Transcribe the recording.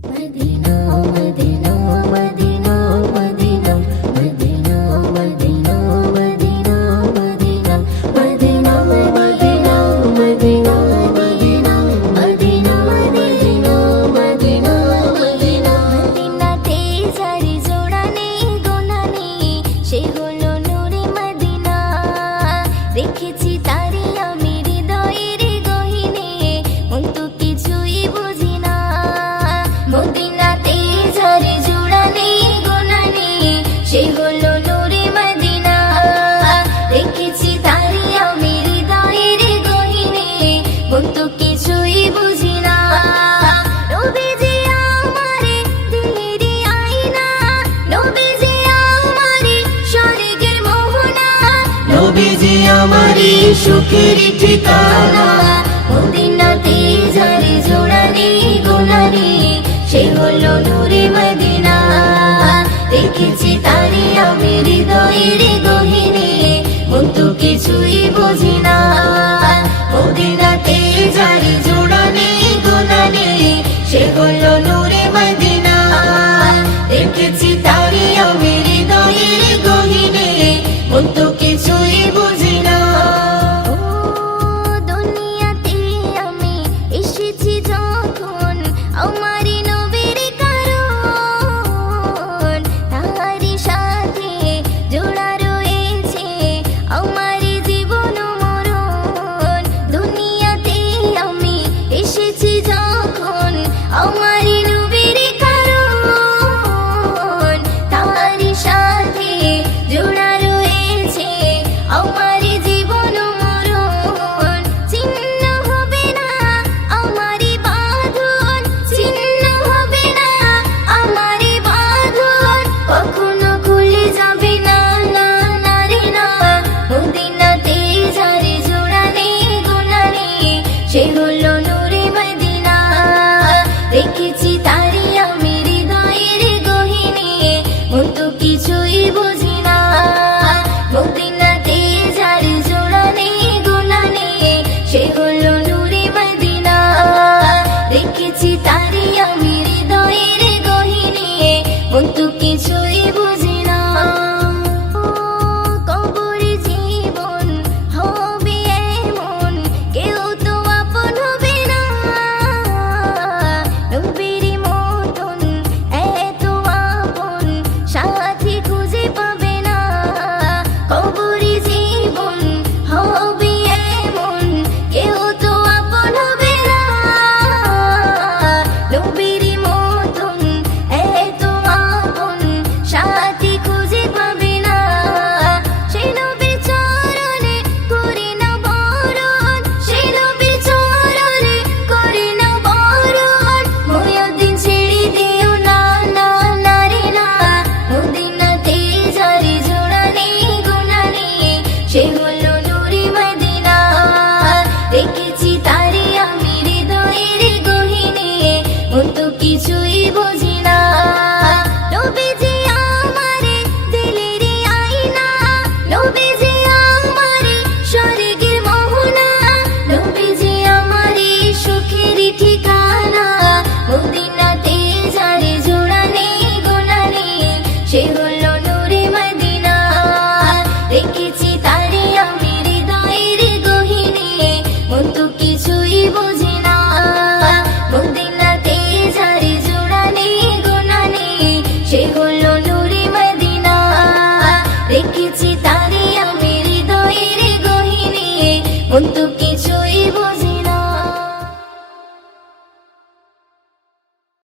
Medina Medina Medina Medina Medina Medina Medina Medina Medina Medina Medina Medina Medina Medina Medina Medina মদিনাতে যারি জোড়া নেই গোনা নেই, সে হলো নূরে Medina. রেখেছি তারি আমি হৃদয়ের গহীনে, মন তো কিছুই বুঝি না। মদিনাতে যারি জোড়া নেই গোনা নেই, সে হলো নূরে মদিনা। রেখেছি তারি আমি হৃদয়ের গহীনে, মন তো কিছুই বুঝি না। নবীজি আমারে দিলেরই আয়না, নবীজি আমারে স্বর্গের মোহনা, নবীজি আমারই সুখের ঠিকানা। মদিনাতে যারি জোড়া নেই গোনা নেই, সে হলো নূরে মদিনা। দেখেছি তারি আমি হৃদয়ের গহীনে, মন তো কিছুই বুঝি না। মদিনাতে যারি জোড়া নেই গোনা নেই, সে হলো নূরে মদিনা। দেখেছি তারি আমি হৃদয়ের গহীনে, মন তো কিছুই বুঝি না। ও দুনিয়াতে আমি এসেছি যখন, আমারই নবীর কারণ, তাহারি সাথে জোড়া রয়েছে আমারই জীবন মরণ। দুনিয়াতে আমি এসেছি যখন, আমারই নবীর কারণ, তাহারি সাথে জোড়া রয়েছে আমারই জীবন মরণ। ছিন্ন হবে না আমারই বাঁধন, ছিন্ন হবে না আমারই বাঁধন, কখনো খুলে যাবে না, না না রে না। মদিনাতে যারি জোড়া নেই গোনা নেই, সে হলো নূরে মদিনা। দেখেছি তারি আমি হৃদয়ের গহীনে, মন তো কিছুই বুঝি না। মদিনাতে যারি জোড়া নেই গোনা নেই, সে হলো নূরে মদিনা। দেখেছি তারি আমি হৃদয়ের গহীনে, মন তো কিছুই বুঝি না। ও কবরে জীবন হবে এমন, কেউ তো আপন হবে না। নবীর মতন এত আপন সাথী খুঁজে পাবে না। কবরে জীবন হবে এমন, কেউ তো আপন হবে না। নবীর মতন এত আপন সাথী খুঁজে পাবে না। সেই নবীর চরণে করি না বরণ, সেই নবীর চরণে করি না বরণ। মুয়াজ্জিন ছেড়ে দিও না, না না রে না। মদিনাতে যারি জোড়া নেই গোনা নেই, সে হলো নূরে মদিনা। দেখেছি তারি আমি হৃদয়ের গহীনে, মন তো কিছুই বুঝি না। নবীজি আমারে দিলেরই আয়না, নবীজি আমারে স্বর্গের মোহনা, নবীজি আমারে সুখের ঠিকানা। মদিনাতে যারি জোড়া নেই গোনা নেই, সে হলো নূরে মদিনা। দেখেছি তারি আমি হৃদয়ের গহীনে, মন তো কিছুই বুঝি না। মদিনাতে যারি জোড়া নেই গোনা নেই, সে হলো নূরে মদিনা। দেখেছি তারি আমি হৃদয়ের গহীনে, মন তো